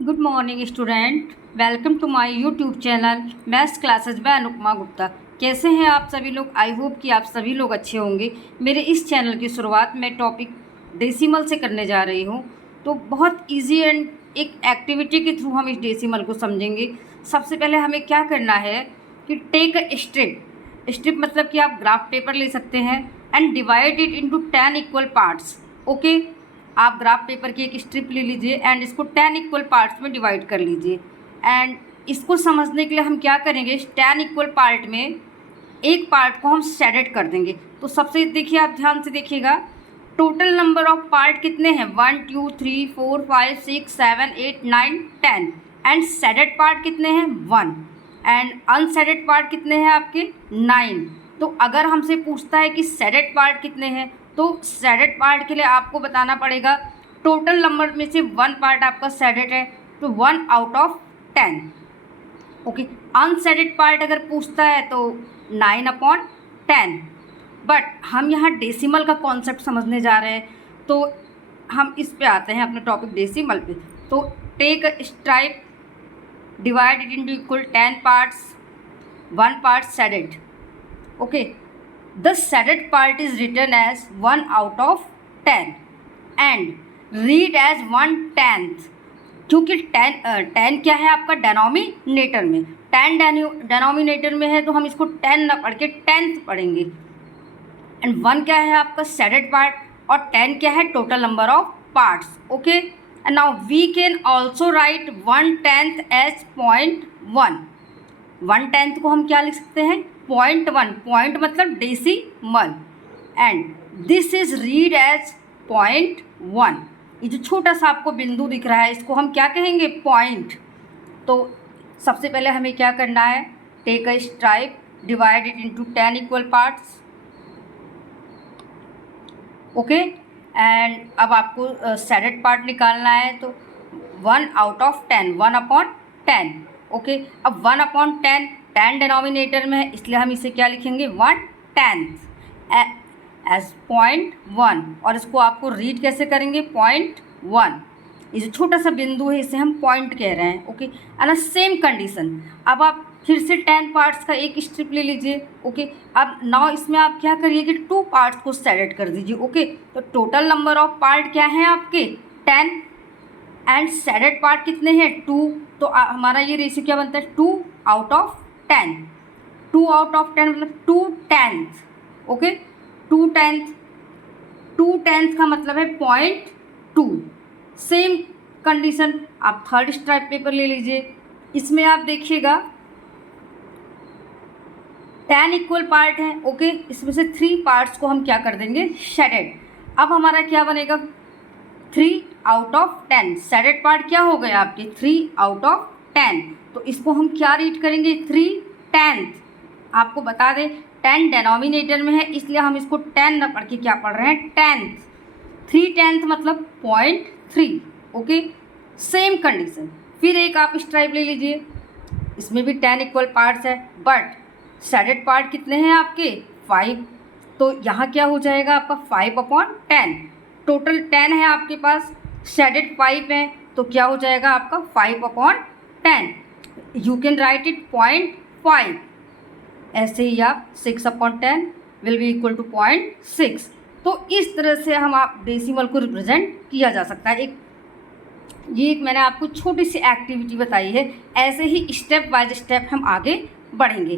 Good morning student, welcome to my YouTube channel maths classes by Anupama Gupta. कैसे हैं आप सभी लोग? आई होप कि आप सभी लोग अच्छे होंगे। मेरे इस चैनल की शुरुआत मैं टॉपिक डेसिमल से करने जा रही हूं, तो बहुत इजी एंड एक एक्टिविटी के थ्रू हम इस डेसिमल को समझेंगे। सबसे पहले हमें क्या करना है कि टेक अ स्ट्रिप मतलब कि आप ग्राफ पेपर ले सकते हैं and divide it into 10 equal parts. Okay, आप ग्राफ पेपर की एक स्ट्रिप ले लीजिए एंड इसको 10 इक्वल पार्ट्स में डिवाइड कर लीजिए। एंड इसको समझने के लिए हम क्या करेंगे, 10 इक्वल पार्ट में एक पार्ट को हम शेडेड कर देंगे। तो सबसे देखिए, आप ध्यान से देखिएगा, टोटल नंबर ऑफ पार्ट कितने हैं? 1 2 3 4 5 6 7 8 9 10 एंड शेडेड पार्ट कितने हैं? 1 एंड अनशेडेड पार्ट कितने हैं आपके? 9। तो अगर हमसे पूछता है कि शेडेड पार्ट कितने हैं, तो शेडेड पार्ट के लिए आपको बताना पड़ेगा टोटल नंबर में से 1 पार्ट आपका शेडेड है, तो 1 out of 10। Okay, unshielded part अगर पूछता है तो 9/10। बट हम यहाँ डेसिमल का कॉन्सेप्ट समझने जा रहे हैं, तो हम इस पे आते हैं अपने टॉपिक डेसिमल पे। तो take a stripe, divide it into equal 10 parts, 1 part shaded. Okay, the shaded part is written as 1 out of 10 and read as 1/10। क्योंकि 10 क्या है आपका डेनोमिनेटर में, 10 डेनोमिनेटर में है, तो हम इसको 10 ना पढ़ के 10th पढ़ेंगे। एंड 1 क्या है आपका शेडेड पार्ट और 10 क्या है total number of parts. Okay, and now we can also write 1/10 as 0.1। 1/10 को हम क्या लिख सकते हैं? 0.1। पॉइंट मतलब decimal and this is read as 0.1। ये जो छोटा सा आपको बिंदु दिख रहा है, इसको हम क्या कहेंगे? पॉइंट। तो सबसे पहले हमें क्या करना है, take a stripe, divide it into 10 equal parts. Okay, and अब आपको शेडेड पार्ट निकालना है, तो 1 आउट ऑफ 10, 1/10। ओके, अब 1/10, 10 डिनोमिनेटर में है, इसलिए हम इसे क्या लिखेंगे? 1/10 एज 0.1। और इसको आपको रीड कैसे करेंगे? 0.1। ये जो छोटा सा बिंदु है, इसे हम पॉइंट कह रहे हैं। ओके, एंड सेम कंडीशन, अब आप फिर से 10 पार्ट्स का एक स्ट्रिप ले लीजिए। ओके, अब नाउ इसमें आप क्या करिए कि 2 पार्ट्स को सेलेक्ट कर दीजिए। ओके, तो टोटल नंबर ऑफ पार्ट क्या है आपके? 10 एंड शेडेड पार्ट कितने हैं? 2। तो हमारा ये रेशियो क्या बनता है? 2 आउट ऑफ 10। 2 आउट ऑफ 10 मतलब 2/10। ओके, 2/10 का मतलब है 0.2। सेम कंडीशन, आप थर्ड स्ट्राइप पेपर ले लीजिए। इसमें आप देखिएगा 10 इक्वल पार्ट हैं। ओके, इसमें से 3 पार्ट्स को हम क्या कर देंगे? शेडेड। अब हमारा क्या बनेगा? 3 आउट ऑफ 10। शेडेड पार्ट क्या हो गया आपके? 3 आउट ऑफ 10। तो इसको हम क्या रीड करेंगे? 3/10। आपको बता दें 10 डेनोमिनेटर में है, इसलिए हम इसको 10 न पढ़ के क्या पढ़ रहे हैं? 10th। 3/10 मतलब 0.3। ओके, सेम कंडीशन, फिर एक आप स्ट्राइप ले लीजिए। इसमें भी 10 इक्वल पार्ट्स है, बट शेडेड पार्ट कितने हैं आपके? 5। तो यहाँ क्या हो जाएगा आपका? 5/10। टोटल 10 है आपके पास, शेडेड 5 है, तो क्या हो जाएगा आपका? 5/10। You can write it 0.5। ऐसे ही आप 6/10 विल बी इक्वल टू 0.6। तो इस तरह से हम आप डेसिमल को रिप्रेजेंट किया जा सकता है। ये एक मैंने आपको छोटी सी एक्टिविटी बताई है, ऐसे ही स्टेप बाय स्टेप हम आगे बढ़ेंगे।